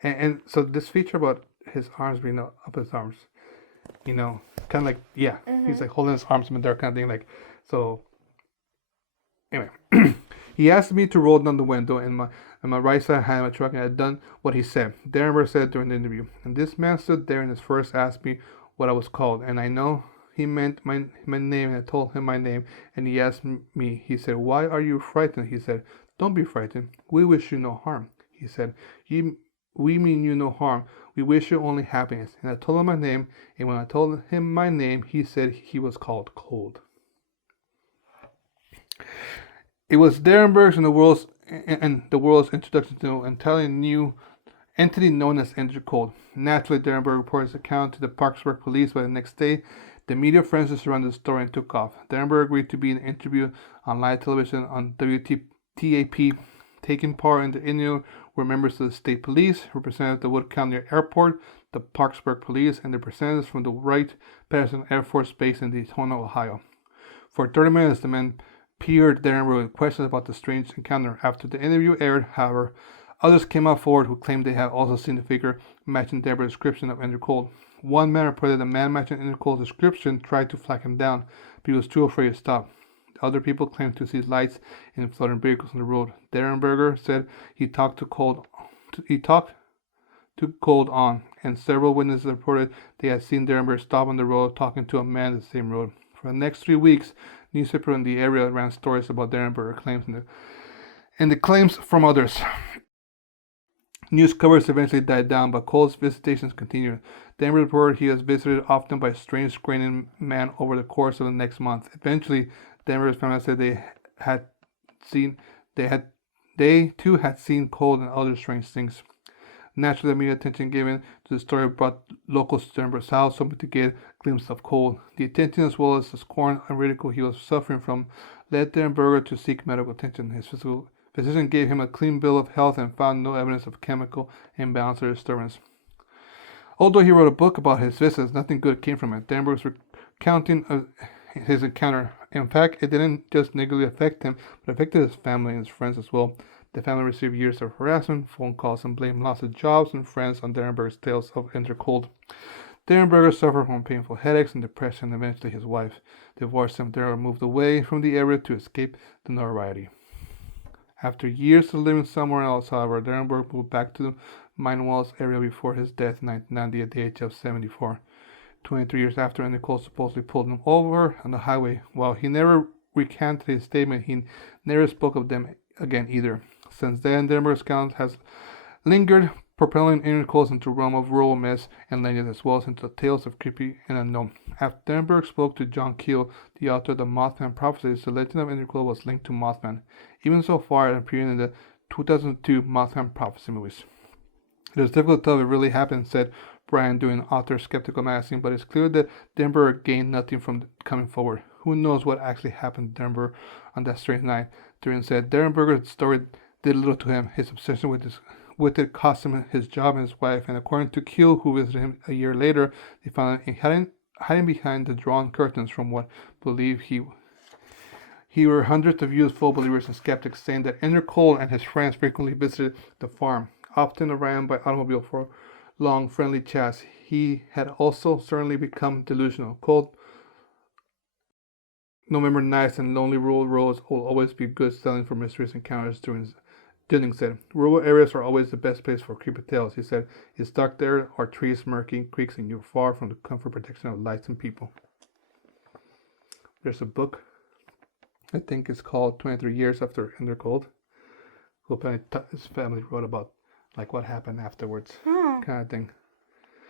And so this feature about his arms being up his arms, kind of like, he's like holding his arms in there kind of thing, like, so, anyway. He asked me to roll down the window, and my right side hand of my truck, and I had done what he said. Derenberg said during the interview. And this man stood there and his first asked me what I was called, and I know he meant my name, and I told him my name, and he asked me, he said, why are you frightened? He said, don't be frightened. We wish you no harm. He said, we mean you no harm. We wish you only happiness. And I told him my name, and when I told him my name, he said he was called Cold. It was Derenberg's and the world's introduction to an entirely new entity known as Indrid Cold. Naturally, Derenberg reported his account to the Parkersburg police, but the next day, the media frenzy surrounded the story and took off. Derenberg agreed to be in an interview on live television on WTAP. Taking part in the interview were members of the state police, representatives of the Wood County Airport, the Parkersburg police, and the representatives from the Wright-Patterson Air Force Base in Daytona, Ohio. For 30 minutes, the men peered Derenberg with questions about the strange encounter. After the interview aired, however, others came out forward who claimed they had also seen the figure matching Derenberg's description of Indrid Cold. One man reported that a man matching Indrid Cold's description tried to flag him down, but he was too afraid to stop. Other people claimed to see lights and floating vehicles on the road. Derenberger said he talked to Cold on, and several witnesses reported they had seen Derenberg stop on the road talking to a man on the same road. For the next 3 weeks, newspapers in the area ran stories about Derenberg claims and the claims from others. News coverage eventually died down, but Cole's visitations continued. Denver reported he was visited often by a strange grinning man over the course of the next month. Eventually, Denver's family said they too had seen Cole and other strange things. Naturally, the media attention given to the story brought locals to Denver's house, hoping to get a glimpse of Cole. The attention, as well as the scorn and ridicule he was suffering from, led Denberger to seek medical attention. His physician gave him a clean bill of health and found no evidence of chemical imbalance or disturbance. Although he wrote a book about his visits, nothing good came from it. Denberg was recounting his encounter. In fact, it didn't just negatively affect him, but affected his family and his friends as well. The family received years of harassment, phone calls, and blame loss of jobs and friends on Derenberg's tales of Indrid Cold. Derenberger suffered from painful headaches and depression. Eventually, his wife divorced him. Derenberger moved away from the area to escape the notoriety. After years of living somewhere else, however, Derenberg moved back to the Minewells area before his death in 1990 at the age of 74. 23 years after, Indrid Cold supposedly pulled him over on the highway. While he never recanted his statement, he never spoke of them again either. Since then, Derenberg's account has lingered, propelling Indrid Cold into the realm of rural myths and legends, as well as into the tales of creepy and unknown. After Derenberg spoke to John Keel, the author of the Mothman Prophecies, the legend of Indrid Cold was linked to Mothman, even so far as appearing in the 2002 Mothman Prophecy movies. It is difficult to tell if it really happened, said Brian doing Author Skeptical magazine, but it's clear that Derenberg gained nothing from coming forward. Who knows what actually happened to Derenberg on that strange night? Durin said Derenberger's story did little to him. His obsession with it cost him his job and his wife, and according to Keel, who visited him a year later, they found him hiding behind the drawn curtains from what believed he were hundreds of youthful believers and skeptics, saying that Indrid Cold and his friends frequently visited the farm, often around by automobile for long, friendly chats. He had also certainly become delusional. Cold, November nights and lonely rural roads will always be good selling for mysterious encounters. Dunning said, rural areas are always the best place for creepy tales. He said, it's dark there, are trees, murky creeks, and you're far from the comfort protection of lights and people. There's a book, I think it's called 23 Years After Indrid Cold. His family wrote about like what happened afterwards, kind of thing.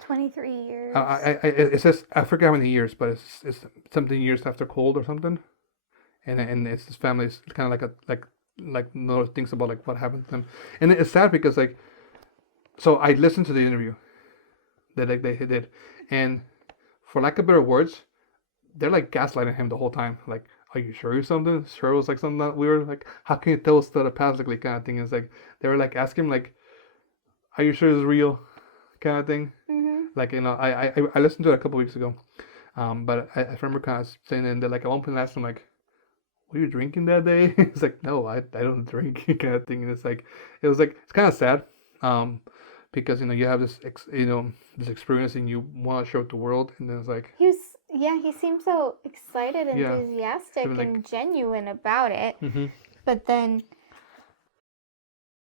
23 years. It says, I forget how many years, but it's something years after Cold or something. And it's his family's kind of like no things about like what happened to them. And it's sad because like, so I listened to the interview that like they did, and for lack of better words, they're like gaslighting him the whole time. Like, are you sure you're something? Sure it was like something that weird. Like, how can you tell us telepathically kind of thing? It's like they were like asking him like, are you sure it's real? Kind of thing. Mm-hmm. Like, you know, I listened to it a couple weeks ago, but I remember kind of saying that like at one point I asked him like, were you drinking that day? It's like, no, I don't drink kind of thing. And it's like, it's kind of sad, because, you know, you have this, this experience and you want to show it to the world. And then it's like, he seemed so excited, Yeah. enthusiastic, Like- and genuine about it. mm-hmm. But then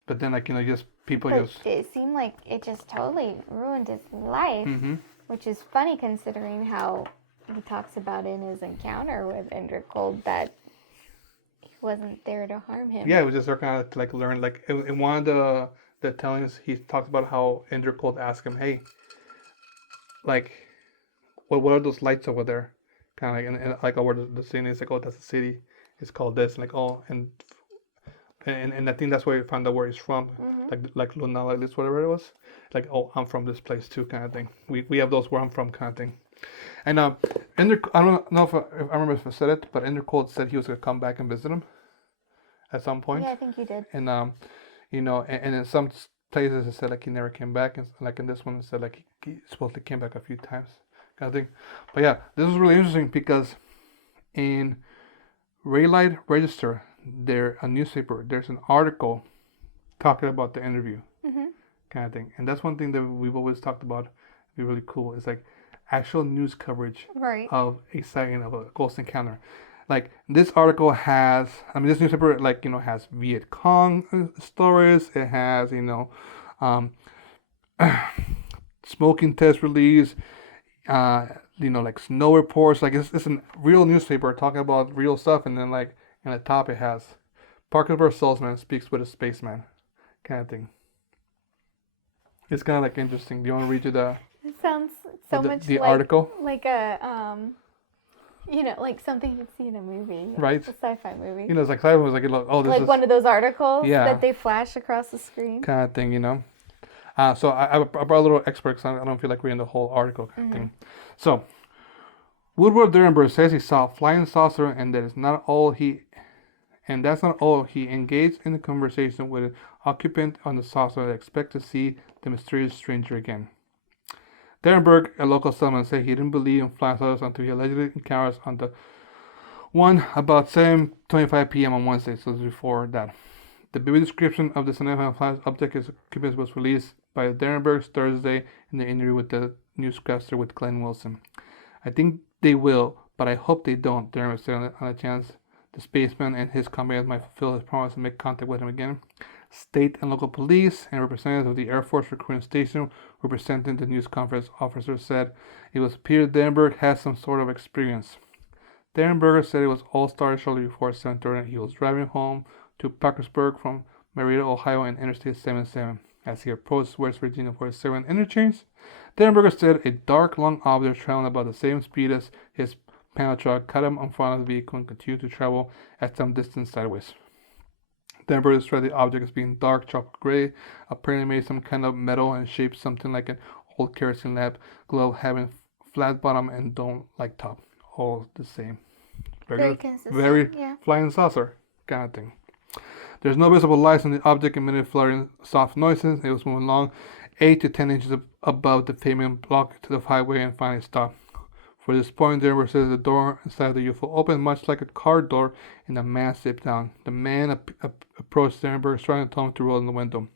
like, you know, just people but just, it seemed like it just totally ruined his life, mm-hmm. which is funny considering how he talks about in his encounter with Indrid Cold that he wasn't there to harm him. Yeah, it was just kind of like learn, like in one of the tellings, he talked about how Indrid Cold asked him, hey, like, what are those lights over there? Kind of like, and like over the city, it's like, oh, that's the city. It's called this, and like, oh, and I think that's where he found out where he's from, like Luna, like this, whatever it was. Like, oh, I'm from this place too, kind of thing. We have those where I'm from, kind of thing. And Indrid, I don't know if I remember if I said it, but Indrid Cold said he was gonna come back and visit him at some point. Yeah, I think you did. And you know, and in some places it said like he never came back, and like in this one it said like he supposedly came back a few times, kind of thing. But yeah, this was really interesting because in Raylight Register, a newspaper, there's an article talking about the interview, kind of thing. And that's one thing that we've always talked about. Be really cool. It's like actual news coverage Right. of a sighting of a ghost encounter. Like this article has, this newspaper, like, you know, has Viet Cong stories. It has, you know, smoking test release, like snow reports. Like it's a real newspaper talking about real stuff, and then like in the top it has Parkersburg salesman speaks with a spaceman, kind of thing. It's kind of like interesting. Do you want to read you It sounds so much the like article? like a like something you'd see in a movie, Right. A sci-fi movie. It's like Simon was like, oh, this Like is one of those articles Yeah. that they flash across the screen. kind of thing, So I brought a little expert because I don't feel like reading the whole article kind of thing. So Woodward Durenberg says he saw a flying saucer, and that's not all he engaged in a conversation with an occupant on the saucer and expect to see the mysterious stranger again. Durenberg, a local settlement, said he didn't believe in flying saucers until he allegedly encountered on the one about 7:25 p.m. on Wednesday, so before that. The vivid description of the unidentified flying object occupants was released by Durenberg Thursday in the interview with the newscaster with Glenn Wilson. I think they will, but I hope they don't, Durenberg said on a chance the spaceman and his companions might fulfill his promise and make contact with him again. State and local police and representatives of the Air Force recruiting station representing the news conference officer said it was Peter Durenberg had some sort of experience. Durenberger said it was all started shortly before 7:30 and he was driving home to Parkersburg from Marietta, Ohio, and Interstate 77. As he approached West Virginia 47 interchange, Durenberger said a dark, long object traveling about the same speed as his panel truck caught him in front of the vehicle and continued to travel at some distance sideways. Durenberger described the object as being dark chocolate gray, apparently made some kind of metal and shaped something like an old kerosene lamp globe having flat bottom and dome-like top. All the same. Very consistent. Very yeah. flying saucer kind of thing. There's no visible lights on the object emitted fluttering soft noises. It was moving along 8 to 10 inches above the pavement block to the highway and finally stopped. For this point, Denver says the door inside the UFO opened much like a car door and a man slipped down. The man approached Denver, trying to tell him to roll in the window.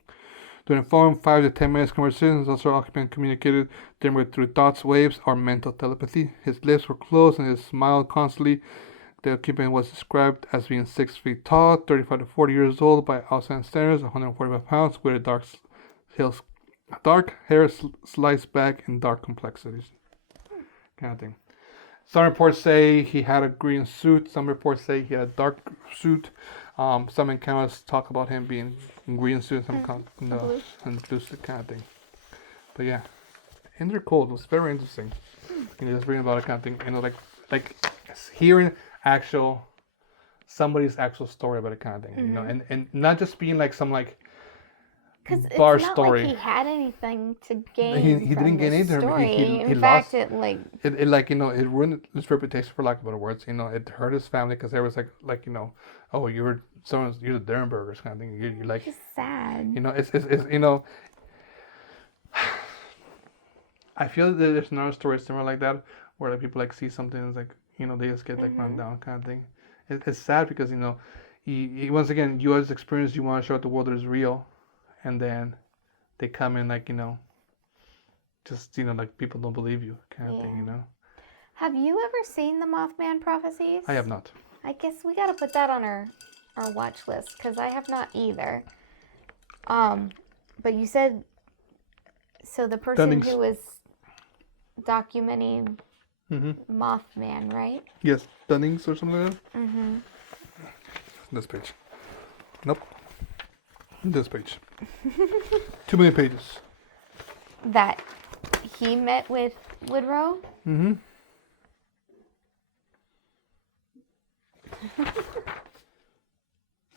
During the following 5 to 10 minutes conversations, also occupant communicated Denver through thoughts, waves, or mental telepathy. His lips were closed and he smiled constantly. The occupant was described as being 6 feet tall, 35 to 40 years old by outside standards, 145 pounds, with a dark hair sliced back and dark complexities. Kind of thing. Some reports say he had a green suit. Some reports say he had a dark suit. Some encounters talk about him being in green suit, and blue suit kind of thing. But yeah, Indrid Cold was very interesting. Just reading about it kind of thing. Like hearing somebody's actual story about it kind of thing. And not just being like some like Because it's bar not story. like he had anything to gain. He didn't gain anything. He In lost. fact, it It ruined his reputation, for lack of better words. It hurt his family because there was oh, you're the Durenbergers kind of thing. You're like, just sad. It's I feel that there's another story similar like that where like people like see something and it's like they just get like run down kind of thing. It's sad because he once again you as experience you want to show the world that is real, and then they come in like just like people don't believe you kind of thing. Have you ever seen the Mothman prophecies? I have not. I guess we gotta put that on our watch list because I have not either. But you said so the person Dunnings. who was documenting Mm-hmm. Mothman, right? Yes, Dunnings or something like that. Mm-hmm. This page. Nope. This page. Too many pages. That he met with Woodrow. Mm-hmm.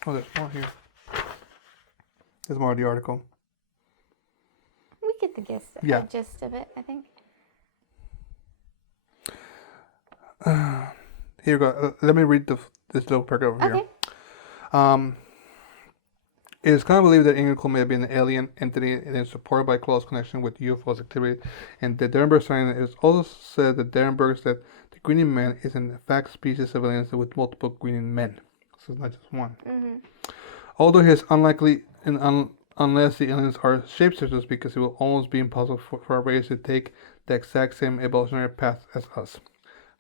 Oh, there's more here. There's more of the article. We get the gist of it, I think. Here you go. Let me read this little paragraph over here. It is commonly believed that Indrid Cold may have been an alien entity and is supported by close connection with UFO's activity. And the Durenberg sign is also said that Durenberg said the Greening Man is in fact species of aliens with multiple Greening Men. So it's not just one. Mm-hmm. Although it is unlikely unless the aliens are shapeshifters, because it will almost be impossible for a race to take the exact same evolutionary path as us.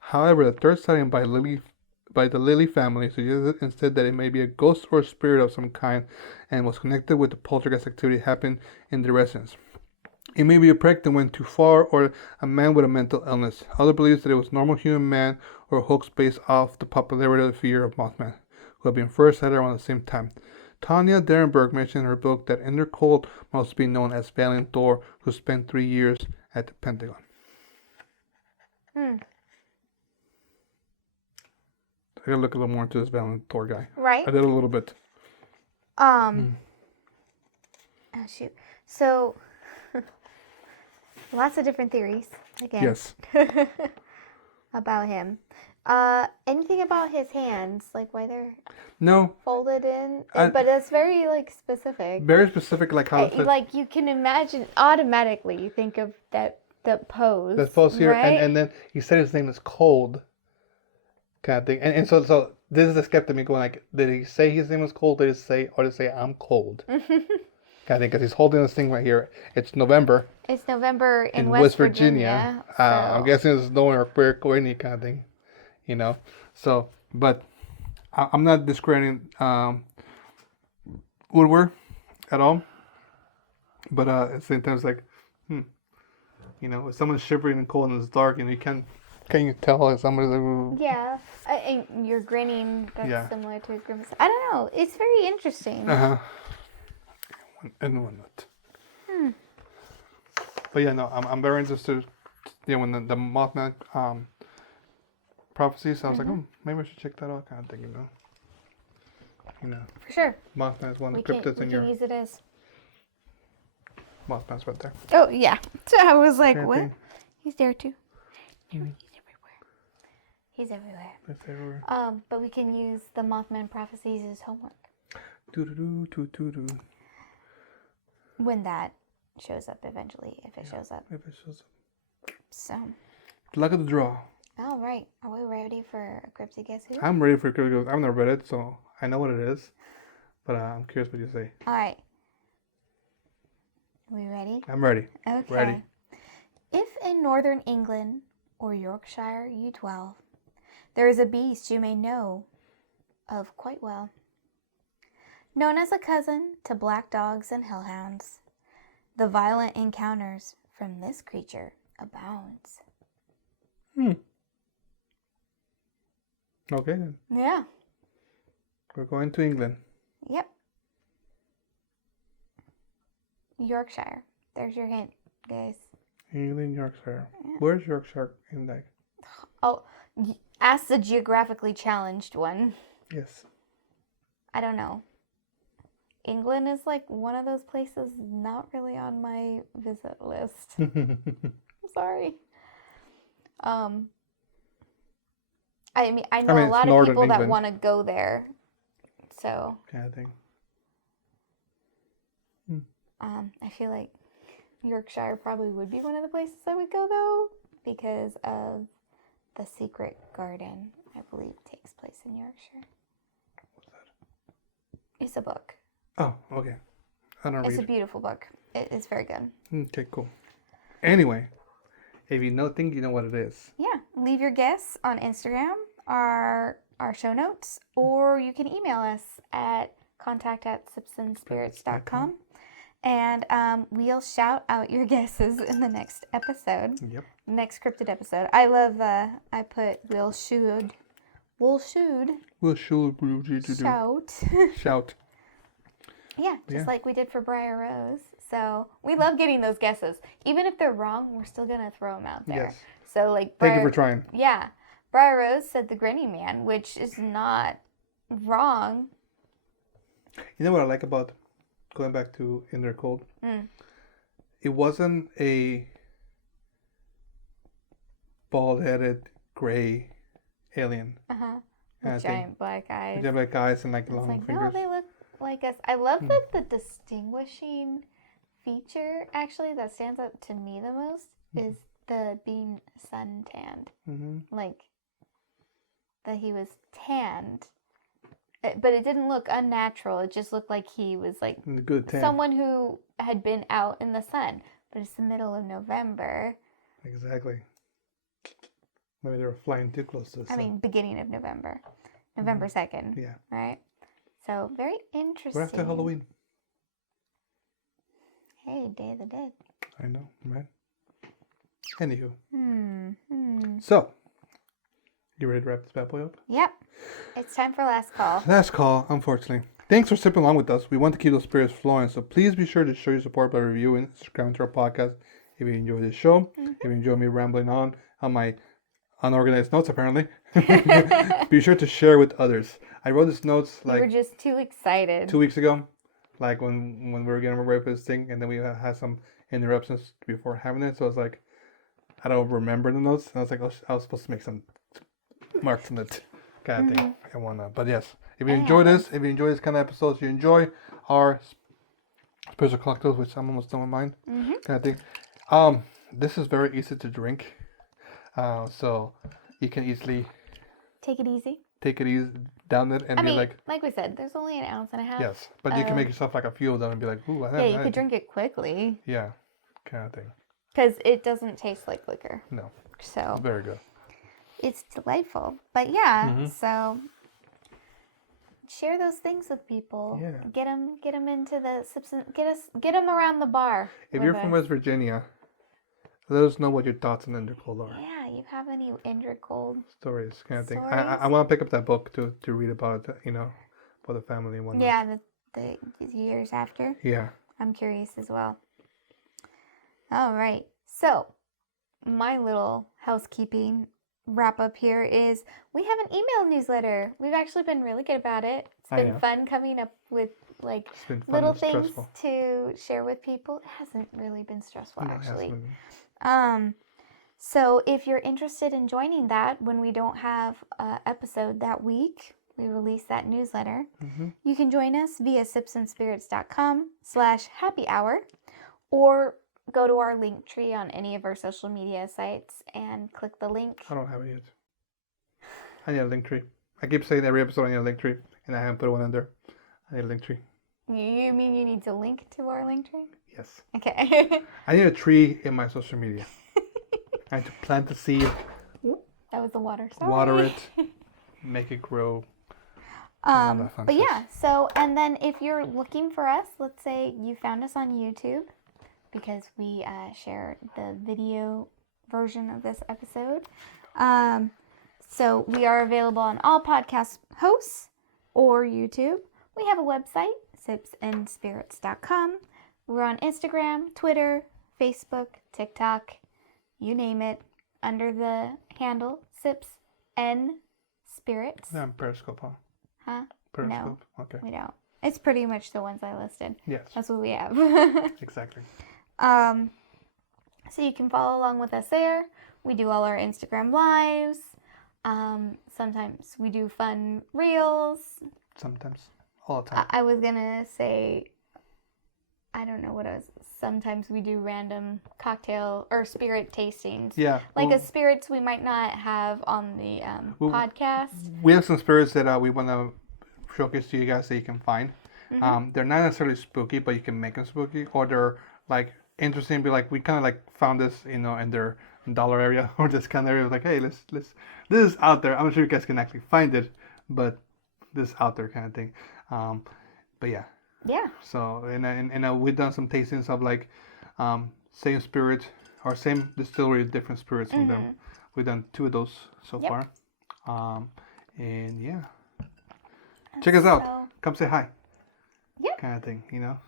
However, the third sighting by the Lilly family suggested instead that it may be a ghost or spirit of some kind and was connected with the poltergeist activity happening in the residence. It may be a prank that went too far, or a man with a mental illness. Others believe that it was a normal human man, or a hoax based off the popularity of the fear of Mothman, who had been first sighted around the same time. Tanya Derenberg mentioned in her book that Indrid Cold must be known as Valiant Thor, who spent 3 years at the Pentagon. Hmm. I gotta look a little more into this Valiant Thor guy. Right. I did a little bit. Oh shoot. So lots of different theories again. Yes. About him. Anything about his hands, like why they're No. folded in? But it's very like specific. Very specific, like how. Like you can imagine automatically. You think of the pose. The pose here, right? and then he said his name is Cold. Kind of thing, and so this is the skeptic me going like, did he say his name was Cold? Did he say I'm cold? Kind of thing, because he's holding this thing right here. It's November. It's November in West Virginia. So. I'm guessing it's nowhere queer or any kind of thing, you know. So, but I'm not discrediting Woodward at all. But at the same time, it's like, you know, if someone's shivering and cold and it's dark, and you can you tell if somebody's like, ooh. Yeah, and you're grinning. That's similar to a grimace. I don't know. It's very interesting. And one not. But yeah, no, I'm very interested. Yeah, when the Mothman prophecy, so I was like, oh, maybe I should check that out, kind of thing, you know. For sure. Mothman is one of the cryptids in we your. can use it as. Mothman's right there. Oh yeah. So I was like, Kind of what? thing. He's there too. He's everywhere. That's everywhere. But we can use the Mothman prophecies as homework. Doo-doo-doo-doo-doo-doo. When that shows up eventually, if it shows up. If it shows up. So. Luck of the draw. All right. Are we ready for a cryptid guess who? I'm ready for a cryptid. I've never read it, so I know what it is. But I'm curious what you say. All right. We ready? I'm ready. Okay. Ready. If in northern England or Yorkshire you dwell, there is a beast you may know of quite well. Known as a cousin to black dogs and hellhounds, the violent encounters from this creature abounds. Okay then. Yeah. We're going to England. Yep. Yorkshire. There's your hint, guys. England, Yorkshire. Yeah. Where's Yorkshire in that? Oh, ask the geographically challenged one. Yes. I don't know. England is like one of those places not really on my visit list. I'm sorry. I mean, I know a lot of people that want to go there. So. Kind of thing. I feel like Yorkshire probably would be one of the places I would go though, because of the Secret Garden, I believe, takes place in Yorkshire. What's that? It's a book. Oh, okay. I don't read. It's a beautiful book. It's very good. Okay, cool. Anyway, if you think you know what it is. Yeah, leave your guess on Instagram, our show notes, or you can email us at contact@sipsandspirits.com. And we'll shout out your guesses in the next episode. Yep. Next cryptid episode. I love, I put we'll shoot. Shout. Shout. Yeah, just like we did for Briar Rose. So we love getting those guesses. Even if they're wrong, we're still going to throw them out there. Yes. So like Thank you for trying. Yeah. Briar Rose said the Grinning Man, which is not wrong. You know what I like about going back to Indrid Cold? It wasn't a bald-headed, gray alien. With giant black eyes. Giant black eyes and like It's long like, fingers. no, they look like us. I love that the distinguishing feature, actually, that stands out to me the most is the being suntanned. Like, that he was tanned. But it didn't look unnatural. It just looked like he was like good tan. someone who had been out in the sun. But it's the middle of November. Exactly. Maybe they were flying too close to the sun. I mean, beginning of November. November 2nd. Yeah. Right? So, very interesting. Right after Halloween. Hey, Day of the Dead. I know, right? Anywho. Hmm. So, you ready to wrap this bad boy up? Yep. It's time for last call. Last call, unfortunately. Thanks for sipping along with us. We want to keep those spirits flowing, so please be sure to show your support by reviewing and subscribing to our podcast if you enjoy this show. If you enjoy me rambling on my unorganized notes, apparently. Be sure to share with others. I wrote these notes We were like just too excited. 2 weeks ago, like when we were getting ready for this thing, and then we had some interruptions before having it. So I was like, I don't remember the notes. And I was like, I was supposed to make some marks in it, kind of thing. I wanna, but yes, if you enjoy this, if you enjoy this kind of episodes, you enjoy our special cocktails, which I'm almost done with mine, kind of thing. This is very easy to drink, so you can easily Take it easy. take it easy down it and I be mean, like, like we said, there's only an ounce and a half. yes, but you can make yourself like a few of them and be like, ooh, Yeah, you could drink it quickly. Yeah, kind of thing. Because it doesn't taste like liquor. No, So very good. it's delightful. But yeah, so share those things with people. Yeah. Get them into the get them around the bar. If with you're from us. West Virginia, let us know what your thoughts on Indrid Cold are. Yeah, you have any Indrid Cold Stories, kind of thing. Stories? I want to pick up that book to read about it, for the family and whatnot. Yeah, the years after. Yeah. I'm curious as well. All right. So, my little housekeeping wrap up here is we have an email newsletter. We've actually been really good about it. It's been fun coming up with like It's been fun little and things stressful. to share with people. It hasn't really been stressful No, it actually. hasn't. So if you're interested in joining that when we don't have an episode that week, we release that newsletter. You can join us via sipsandspirits.com/happy hour or go to our link tree on any of our social media sites and click the link. I don't have it yet. I need a link tree. I keep saying every episode I need a link tree, and I haven't put one in there. I need a link tree. You mean you need to link to our link tree? Yes. Okay. I need a tree in my social media. I need to plant the seed, That was the water. Sorry. water it, make it grow. all that fun But stuff. yeah, so, and then if you're looking for us, let's say you found us on YouTube, because we share the video version of this episode. So we are available on all podcast hosts or YouTube. We have a website, sipsandspirits.com. We're on Instagram, Twitter, Facebook, TikTok, you name it, under the handle Sips and Spirits. Yeah, Periscope, huh? Huh? Periscope? Okay. We don't. It's pretty much the ones I listed. Yes, That's what we have. exactly. So you can follow along with us there. We do all our Instagram lives. Sometimes we do fun reels. Sometimes. All the time. I was gonna say, I don't know what it was. Sometimes we do random cocktail or spirit tastings. Yeah. Like well, a spirits we might not have on the podcast. we have some spirits that we want to showcase to you guys that you can find. They're not necessarily spooky, but you can make them spooky, or they're like interesting. Be like, we kind of like found this, in their dollar area or this kind of area. Like, hey, let's this is out there. I'm not sure you guys can actually find it, but this is out there kind of thing. But yeah. Yeah. So and we've done some tastings of like same spirit or same distillery, different spirits from them. We've done 2 of those so far. And yeah, check us out. So, Come say hi. Yep. Kind of thing,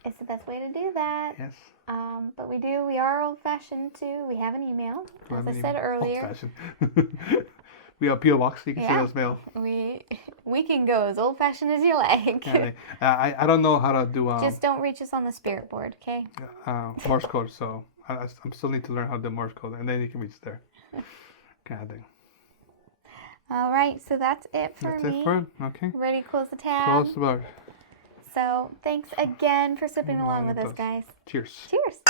it's the best way to do that. Yes. But we are old fashioned too. We have an email, as I said earlier. Old-fashioned. We have P.O. Box. You can send us mail. We can go as old fashioned as you like. I don't know how to do Just don't reach us on the spirit board, okay? Morse code, so I still need to learn how to do Morse code, and then you can reach there. Kind of thing. All right, so that's it for That's me. it for it. Okay. Ready to close the tab? Close the book. So thanks again for sipping along with us, guys. Cheers. Cheers.